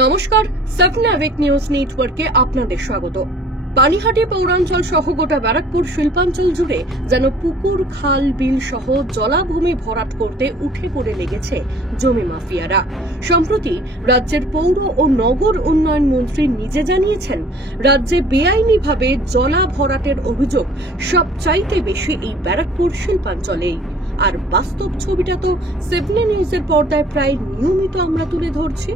নমস্কার, 7 awake news নেটওয়ার্কে আপনাদের স্বাগত। পানিহাটি পৌরাঞ্চল সহ গোটা ব্যারাকপুর শিল্পাঞ্চল জুড়ে যেন পুকুর, খাল, বিল সহ জলাভূমি ভরাট করতে উঠে পড়ে লেগেছে জমি মাফিয়ারা। সম্প্রতি রাজ্যের পৌর ও নগর উন্নয়ন মন্ত্রী নিজে জানিয়েছেন, রাজ্যে বেআইনিভাবে জলা ভরাটের অভিযোগ সবচাইতে বেশি এই ব্যারাকপুর শিল্পাঞ্চলেই। আর বাস্তব ছবিটা তো 7 নিউজের পর্দায় প্রায় নিয়মিত আমরা তুলে ধরছি।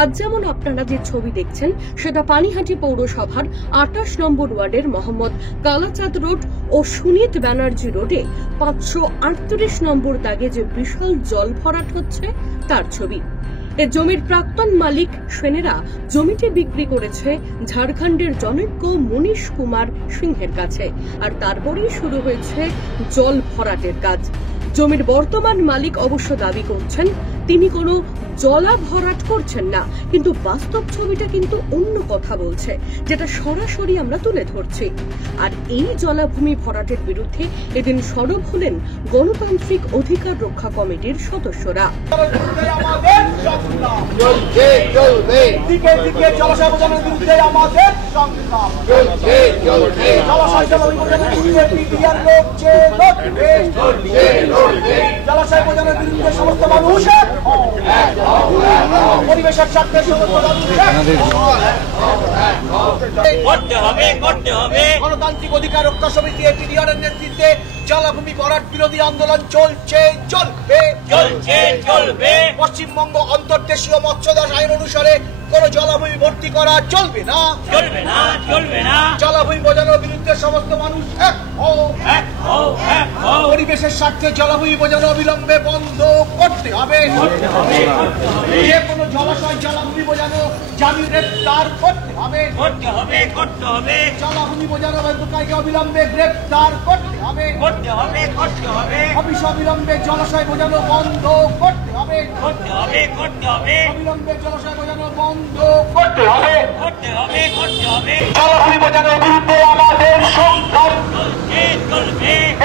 আজ যেমন আপনারা যে ছবি দেখছেন সেটা পানিহাটি পৌরসভার 28 নম্বর ওয়ার্ডের মোহাম্মদ কালাচাঁদ রোড ও সুনীত ব্যানার্জি রোডে 538 নম্বর দাগে যে বিশাল জল ভরাট হচ্ছে তার ছবি। এ জমির প্রাক্তন মালিক সেনেরা জমিটি বিক্রি করেছে ঝাড়খণ্ডের জনৈক মনীষ কুমার সিংহের কাছে, আর তারপরেই শুরু হয়েছে জল ভরাটের কাজ। জমির বর্তমান মালিক অবশ্য দাবি করছেন তিনি কোনো জলা ভরাট করছেন না, কিন্তু বাস্তব ছবিটা কিন্তু অন্য কথা বলছে, যেটা সরাসরি আমরা তুলে ধরছি। আর এই জলাভূমি ভরাটের বিরুদ্ধে এদিন সরব হলেন গণতান্ত্রিক অধিকার রক্ষা কমিটির সদস্যরা। জলাশয় বোঝানোর বিরুদ্ধে সমস্ত মানুষ পরিবেশের স্বার্থে গণতান্ত্রিক অধিকার রক্ষা সমিতি এপিডিআরের নেতৃত্বে জলাভূমি ভরাট বিরোধী আন্দোলন চলছে, চলবে। পশ্চিমবঙ্গ অন্তর্দেশীয় মৎস্যচাষ আইন অনুসারে কোন জলাভূমি ভর্তি করা চলবে না। জলাভূমি বোঝানোর বিরুদ্ধে সমস্ত মানুষ পরিবেশের স্বার্থে জলাভূমি বোঝানো অবিলম্বে বন্ধ করতে হবে। যে কোনো জলাশয় জলাভূমি বোঝানো জামিন গ্রেফতার করতে হবে। জলাভূমি বোঝানো বন্ধকারীকে অবিলম্বে গ্রেফতার করতে হবে। অবিলম্বে জলাশয় বোঝানো বন্ধ করতে হবে। অবিলম্বে জলাশয় বোঝানো বন্ধ করতে হবে। জলাভূমি বোঝানোর বিরুদ্ধে আমাদের সংগ্রাম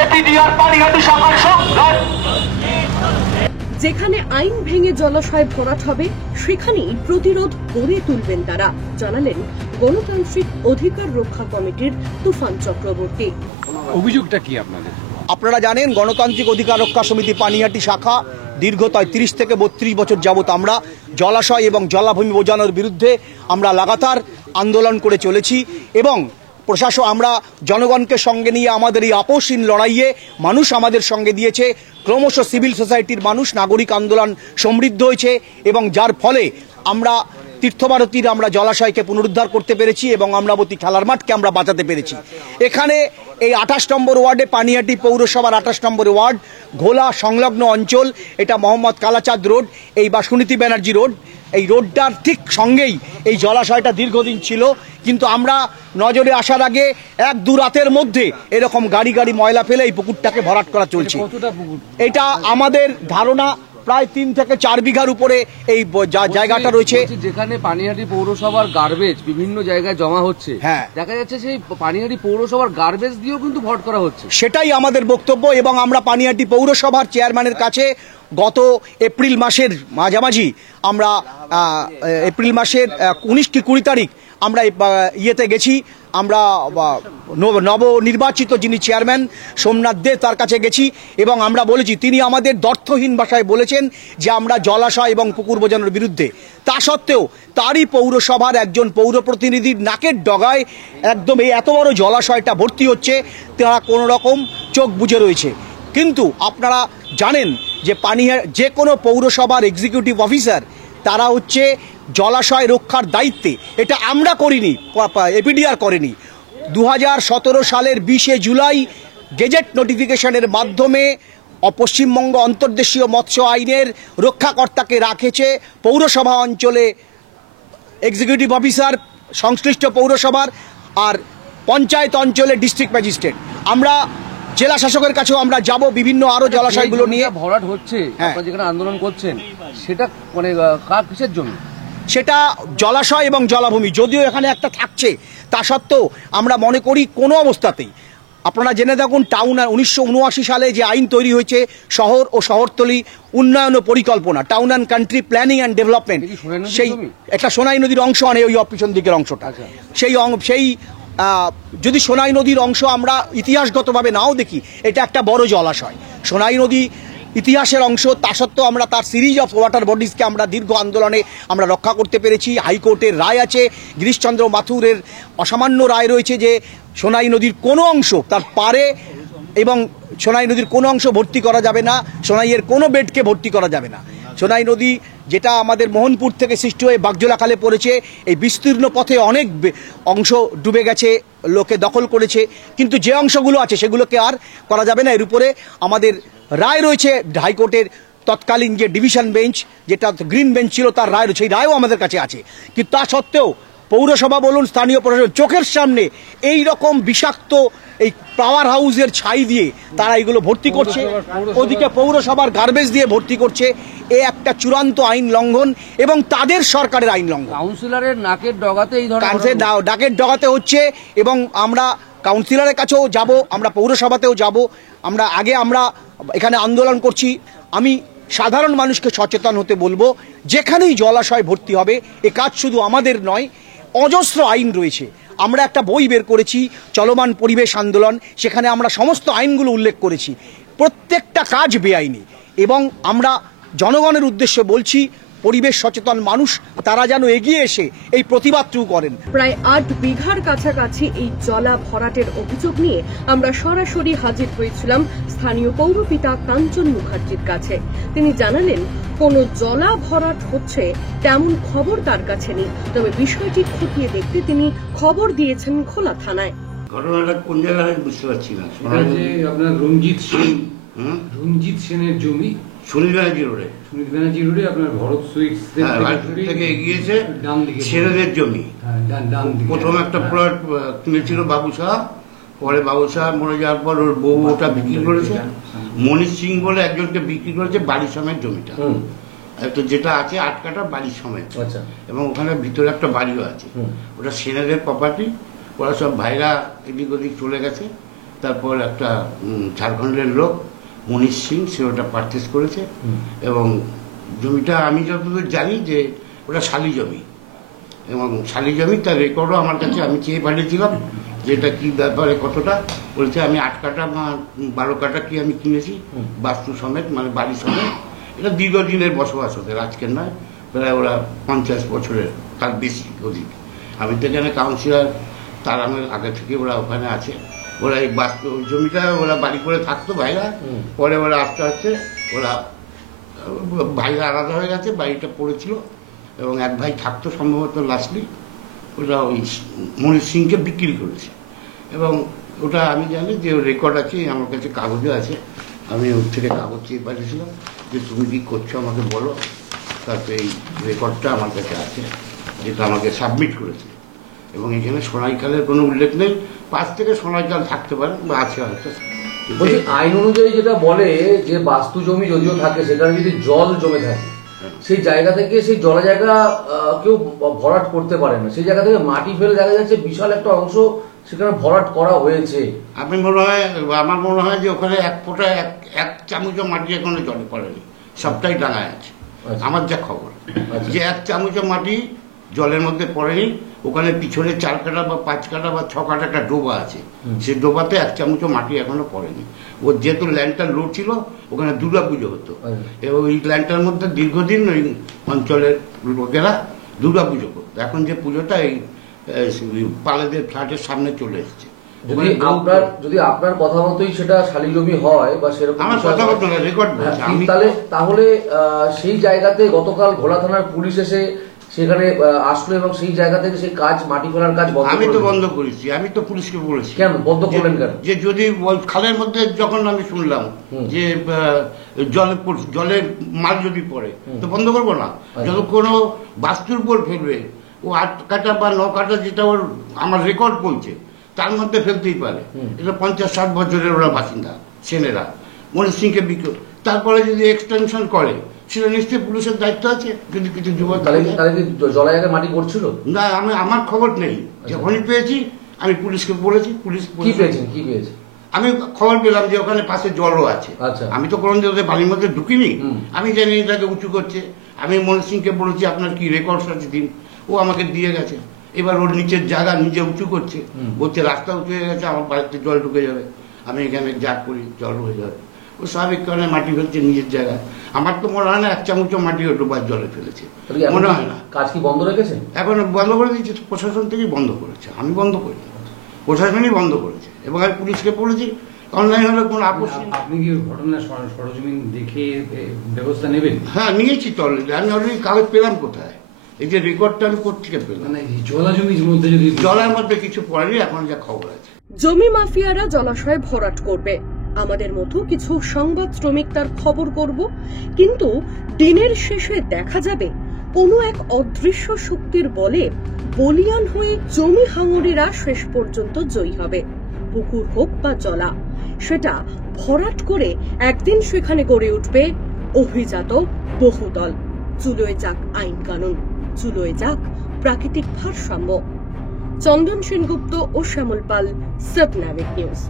এপিডিআর পানিহাটি শাখার সংগ্রাম। যেখানে আইন ভেঙে জলাশয় ভরাট হবে সেখানেই প্রতিরোধ গড়ে তুলবেন তারা, জানালেন গণতান্ত্রিক অধিকার রক্ষা কমিটির তুফান চক্রবর্তী। অভিযোগটা কি আপনাদের? আপনারা জানেন গণতান্ত্রিক অধিকার রক্ষা সমিতি পানিহাটি শাখা দীর্ঘ 33 থেকে 32 বছর যাবত আমরা জলাশয় এবং জলাভূমি বোঝানোর বিরুদ্ধে আমরা লাগাতার আন্দোলন করে চলেছি এবং প্রশাসন আমরা জনগণকে সঙ্গে নিয়ে আমাদের এই আপোষহীন লড়াইয়ে মানুষ আমাদের সঙ্গে দিয়েছে। ক্রমশ সিভিল সোসাইটির মানুষ নাগরিক আন্দোলন সমৃদ্ধ হয়েছে এবং যার ফলে আমরা তীর্থভারতীর আমরা জলাশয়কে পুনরুদ্ধার করতে পেরেছি এবং আমরাবতী খেলার মাঠকে আমরা বাঁচাতে পেরেছি। এখানে এই 28 নম্বর ওয়ার্ডে পানিহাটি পৌরসভার 28 নম্বর ওয়ার্ড ঘোলা সংলগ্ন অঞ্চল, এটা মোহাম্মদ কালাচাঁদ রোড এই বা সুনীতি ব্যানার্জি রোড, এই রোডটার ঠিক সঙ্গেই এই জলাশয়টা দীর্ঘদিন ছিল, কিন্তু আমরা নজরে আসার আগে 1-2 রাতের মধ্যে এরকম গাড়ি ময়লা ফেলে এই পুকুরটাকে ভরাট করা চলছে। এটা আমাদের ধারণা প্রায় 3 থেকে 4 বিঘার উপরে এই জায়গাটা রয়েছে। যেখানে পানিহাটি পৌরসভার গার্বেজ বিভিন্ন জায়গায় জমা হচ্ছে, দেখা যাচ্ছে সেই পানিহাটি পৌরসভার গার্বেজ দিয়েও কিন্তু ভরাট করা হচ্ছে। সেটাই আমাদের বক্তব্য এবং আমরা পানিহাটি পৌরসভার চেয়ারম্যানের কাছে গত এপ্রিল মাসের মাঝামাঝি আমরা এপ্রিল মাসের 19 কি 20 তারিখ আমরা ইয়েতে গেছি, আমরা নবনির্বাচিত যিনি চেয়ারম্যান সোমনাথ দে তার কাছে গেছি এবং আমরা বলেছি, তিনি আমাদের দ্ব্যর্থহীন ভাষায় বলেছেন যে আমরা জলাশয় এবং পুকুর বোঝানোর বিরুদ্ধে। তা সত্ত্বেও তারই পৌরসভার একজন পৌর প্রতিনিধির নাকের ডগায় একদম এই এত বড় জলাশয়টা ভর্তি হচ্ছে, তারা কোনো রকম চোখ বুজে রয়েছে। কিন্তু আপনারা জানেন যে যে কোনো পৌরসভার এক্সিকিউটিভ অফিসার তারা হচ্ছে জলাশয় রক্ষার দায়িত্বে। এটা আমরা করিনি, এপিডিআর করেনি। 2017 সালের 20 জুলাই গেজেট নোটিফিকেশনের মাধ্যমে পশ্চিমবঙ্গ অন্তর্দেশীয় মৎস্য আইনের রক্ষাকর্তাকে রাখেছে পৌরসভা অঞ্চলে এক্সিকিউটিভ অফিসার সংশ্লিষ্ট পৌরসভার, আর পঞ্চায়েত অঞ্চলে ডিস্ট্রিক্ট ম্যাজিস্ট্রেট। আমরা জেলা শাসকের কাছেও আমরা যাব বিভিন্ন আরো জলাশয়গুলো নিয়ে। ভরাট হচ্ছে, আপনারা যেখানে আন্দোলন করছেন সেটা মানে কিসের জন্য? সেটা জলাশয় এবং জলাভূমি, যদিও এখানে একটা থাকছে, তা সত্ত্বেও আমরা মনে করি কোনো অবস্থাতেই আপনারা জেনে থাকুন টাউন 1979 সালে যে আইন তৈরি হয়েছে শহর ও শহরতলি উন্নয়ন ও পরিকল্পনা, town and country planning and development, সেই একটা সোনাই নদীর অংশ আনে ওই পিছন দিকের অংশটা। সেই যদি সোনাই নদীর অংশ আমরা ইতিহাসগতভাবে নাও দেখি, এটা একটা বড় জলাশয়। সোনাই নদী ইতিহাসের অংশ, তা সত্ত্বেও আমরা তার সিরিজ অফ ওয়াটার বডিজকে আমরা দীর্ঘ আন্দোলনে আমরা রক্ষা করতে পেরেছি। হাইকোর্টের রায় আছে, গিরিশচন্দ্র মাথুরের অসামান্য রায় রয়েছে যে সোনাই নদীর কোনো অংশ তার পারে এবং সোনাই নদীর কোনো অংশ ভর্তি করা যাবে না, সোনাইয়ের কোনো বেডকে ভর্তি করা যাবে না। সোনাই নদী যেটা আমাদের মোহনপুর থেকে সৃষ্টি হয়ে বাগজোলা খালে পড়েছে, এই বিস্তীর্ণ পথে অনেক অংশ ডুবে গেছে, লোকে দখল করেছে, কিন্তু যে অংশগুলো আছে সেগুলোকে আর করা যাবে না। এর উপরে আমাদের রায় রয়েছে হাইকোর্টের, তৎকালীন যে ডিভিশন বেঞ্চ যেটা গ্রিন বেঞ্চ ছিল তার রায় রয়েছে, এই রায়ও আমাদের কাছে আছে। কিন্তু তা সত্ত্বেও পৌরসভা বলুন, স্থানীয় প্রশাসন চোখের সামনে এই রকম বিষাক্ত এই পাওয়ার হাউসের ছাই দিয়ে তারা এগুলো ভর্তি করছে, ওদিকে পৌরসভার গার্বেজ দিয়ে ভর্তি করছে। এ একটা চূড়ান্ত আইন লঙ্ঘন এবং তাদের সরকারের আইন লঙ্ঘন। কাউন্সিলরের নাকের ডগাতে এই ধরনের ডাকের ডগাতে হচ্ছে এবং আমরা কাউন্সিলরের কাছেও যাব, আমরা পৌরসভাতেও যাব। আমরা এখানে আন্দোলন করছি। আমি সাধারণ মানুষকে সচেতন হতে বলবো, যেখানেই জলাশয় ভর্তি হবে, এ কাজ শুধু আমাদের নয়, অজস্র আইন রয়েছে। আমরা একটা বই বের করেছি, চলমান পরিবেশ আন্দোলন, সেখানে আমরা সমস্ত আইনগুলো উল্লেখ করেছি। প্রত্যেকটা কাজ বেআইনি এবং আমরা জনগণের উদ্দেশ্যে বলছি, পরিবেশ সচেতন মানুষ তারা যেন এগিয়ে এসে এই প্রতিবাদটুকু করেন। প্রায় 8 বিঘার কাছাকাছি এই জলা ভরাটের অভিযোগ নিয়ে আমরা সরাসরি হাজির হয়েছিলাম স্থানীয় পৌরপিতা কাঞ্চন মুখার্জির কাছে। তিনি জানালেন কোনো জলা ভরাট হচ্ছে তেমন খবর তার কাছে নেই, তবে বিষয়টি খতিয়ে দেখতে তিনি খবর দিয়েছেন খোলা থানায়। ঘটনাটা কোন জায়গায় বুঝতে পারছি না। আপনার রঞ্জিত সেনের জমি, সুনীল ব্যানার্জি রোডে, আপনার ভরত সুইটস থেকে এগিয়েছে ছেলেদের জমি। প্রথম একটা প্লট কিনেছিল বাবু শাহ, পরে বাবু শাহ মরে যাওয়ার পর ওর বউ ওটা বিক্রি করেছে। মনীষ সিং বলে একজনকে বিক্রি করেছে বাড়ির সমেত জমিটা, তো যেটা আছে 8 কাঠা বাড়ির সমেত, এবং ওখানে ভিতরে একটা বাড়িও আছে। ওটা সেনেদের প্রপার্টি। ওরা সব ভাইরা এদিক ওদিক চলে গেছে। তারপর একটা ঝাড়খণ্ডের লোক মনীষ সিং সে ওটা পারচেস করেছে, এবং জমিটা আমি যতদূর জানি যে ওটা শালি জমি, এবং শালি জমি তার রেকর্ডও আমার কাছে, আমি চেয়ে পাঠিয়েছিলাম যে এটা কী ব্যাপারে কতটা। বলছে আমি 8 কাঠা বা 12 কাঠা কি আমি কিনেছি বাস্তু সমেত, মানে বাড়ি সমেত। এটা দীর্ঘদিনের বসবাস ওদের, আজকের নয়, প্রায় ওরা 50 বছরের তার বেশি অধিক। আমি তো এখানে কাউন্সিলর, তার আমার আগে থেকে ওরা ওখানে আছে। ওরা এই বাস্তু জমিটা ওরা বাড়ি করে থাকতো ভাইরা, পরে ওরা আস্তে আস্তে ওরা ভাইরা আলাদা হয়ে গেছে, বাড়িটা পড়েছিল, এবং এক ভাই থাকতো সম্ভবত লাস্টলি, ওটা ওই মনীষ সিংকে বিক্রি করেছে। এবং ওটা আমি জানি যে রেকর্ড আছে, আমার কাছে কাগজও আছে। আমি ওর থেকে কাগজ চেয়ে পাঠিয়েছিলাম যে তুমি কী করছো আমাকে বলো। তারপরে এই রেকর্ডটা আমার কাছে আছে, যেটা আমাকে সাবমিট করেছে। এবং এখানে সোনাইকালের কোনো উল্লেখ নেই। 5 থেকে সোনাইকাল থাকতে পারে বা আছে হয়তো। বলছি আইন অনুযায়ী যেটা বলে যে বাস্তু জমি যদিও থাকে, সেখানে যদি জল জমে থাকে সেই জায়গা থেকে, সেই জলা জায়গা কেউ ভরাট করতে পারে না। সেই জায়গা থেকে মাটি ফেলে দেখা যাচ্ছে বিশাল একটা অংশ সেখানে ভরাট করা হয়েছে। আমার মনে হয় যে ওখানে 1 ফোঁটা 1 চামচও মাটি এখনো জলে পড়েনি, সবটাই ডাঙায় আছে। আমার যা খবর যে 1 চামচও মাটি জলের মধ্যে পড়েনি। ওখানে পিছনে 4 কাঠা বা 5 কাঠা বা 6 কাঠা একটা ডোবা আছে, সেই ডোবাতে 1 চামচও মাটি এখনো পড়েনি। ওর যেহেতু ল্যান্ডটা লোড ছিল, ওখানে দুর্গা পুজো হতো, এবং এই ল্যান্ডটার মধ্যে দীর্ঘদিন ওই অঞ্চলের লোকেরা দুর্গা পুজো করতো। এখন যে পুজোটা এই পালেদের ফ্ল্যাটের সামনে চলে এসছে। যদি আপনার কথা মতোই সেটা শালি জমি হয় বা সেরকম, আমার কথা মতো না, রেকর্ড তাহলে সেই জায়গাতে গতকাল ঘোলা থানার পুলিশ এসে সেখানে আসলো এবং সেই জায়গা থেকে সেই কাজ, মাটি ফেলার কাজ আমি তো বন্ধ করেছি। আমি তো পুলিশকে বলেছি। কেন বন্ধ করলেন কেন? যে যদি খালের মধ্যে যখন আমি শুনলাম যে জলের মাল যদি পড়ে তো বন্ধ করবো না। যখন কোনো বাস্তুর উপর ফেলবে, ও 8 কাঠা বা 9 কাঠা যেটা ওর আমার রেকর্ড বলছে তার মধ্যে ফেলতেই পারে। এটা 50-60 বছরের ওরা বাসিন্দা সেনেরা, মনীষ সিংকে বিক্রি। তারপরে যদি এক্সটেনশন করে সেটা নিশ্চয়ই পুলিশের দায়িত্ব আছে। যদি কিছু যুবক জলা জায়গায় মাটি করছিল না, আমার খবর নেই। যখনই পেয়েছি আমি পুলিশকে বলেছি। পুলিশ কি পেয়েছে আমি খবর পেলাম যে ওখানে পাশে জলও আছে। আচ্ছা। আমি তো কোনোদিন ওদের বাড়ির মধ্যে ঢুকিনি, আমি জানি এটাকে উঁচু করছে। আমি মনোজ সিংকে বলেছি আপনার কি রেকর্ডস আছে দিন, ও আমাকে দিয়ে গেছে। এবার ওর নিচের জায়গা নিজে উঁচু করছে, বলছে রাস্তা উঁচু হয়ে গেছে, আমার বাড়িতে জল ঢুকে যাবে, আমি এখানে যা করি জল হয়ে যাবে। ও স্বাভাবিক কারণে মাটি ফেলছে নিজের জায়গায়। আমার তো মনে হয় না 1 চামচও মাটি ও ডোবার জলে ফেলেছে, তাহলে কি এখন মনে হয় না। কাজ কি বন্ধ রেখেছেন? এখন বন্ধ করে দিয়েছে, প্রশাসন থেকেই বন্ধ করেছে, আমি বন্ধ করিনি, প্রশাসনই বন্ধ করেছে। এবং আমি পুলিশকে বলেছি, অনলাইন হলে কোনো আপোষ নেই। আপনি কি ঘটনার সরজমিন দেখে ব্যবস্থা নেবেন? হ্যাঁ, নিয়েছি তো অলরেডি। আমি অলরেডি কাগজ পেলাম কোথায়, এই যে রেকর্ডটা আমি কোথেকে পেলাম। মানে এই জলা জমির মধ্যে যদি জলের মধ্যে কিছু পড়েনি, এখন যা খবর আছে। জমি মাফিয়ারা জলাশয় ভরাট করবে, আমাদের মতো কিছু সংবাদ শ্রমিক তার খবর করব, কিন্তু দিনের শেষে দেখা যাবে কোনো এক অদৃশ্য শক্তির বলে বলিয়ান হয়ে জমি হাঙুরিরা শেষ পর্যন্ত জয়ী হবে। পুকুর হোক বা জলা, সেটা ভরাট করে একদিন সেখানে গড়ে উঠবে অভিজাত বহুদল। চুলোয় যাক আইন কানুন, চুলোয় যাক প্রাকৃতিক ভারসাম্য। চন্দন সেনগুপ্ত ও শ্যামল পাল, সাবনাভিক নিউজ।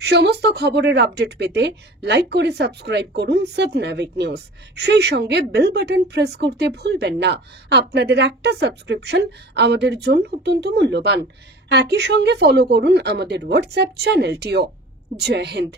সমস্ত খবরের আপডেট পেতে লাইক করে সাবস্ক্রাইব করুন সাবনাভিক নিউজ। সেই সঙ্গে বেল বাটন প্রেস করতে ভুলবেন না। আপনাদের একটা সাবস্ক্রিপশন আমাদের জন্য অত্যন্ত মূল্যবান। একই সঙ্গে ফলো করুন আমাদের হোয়াটসঅ্যাপ চ্যানেলটিও। জয় হিন্দ।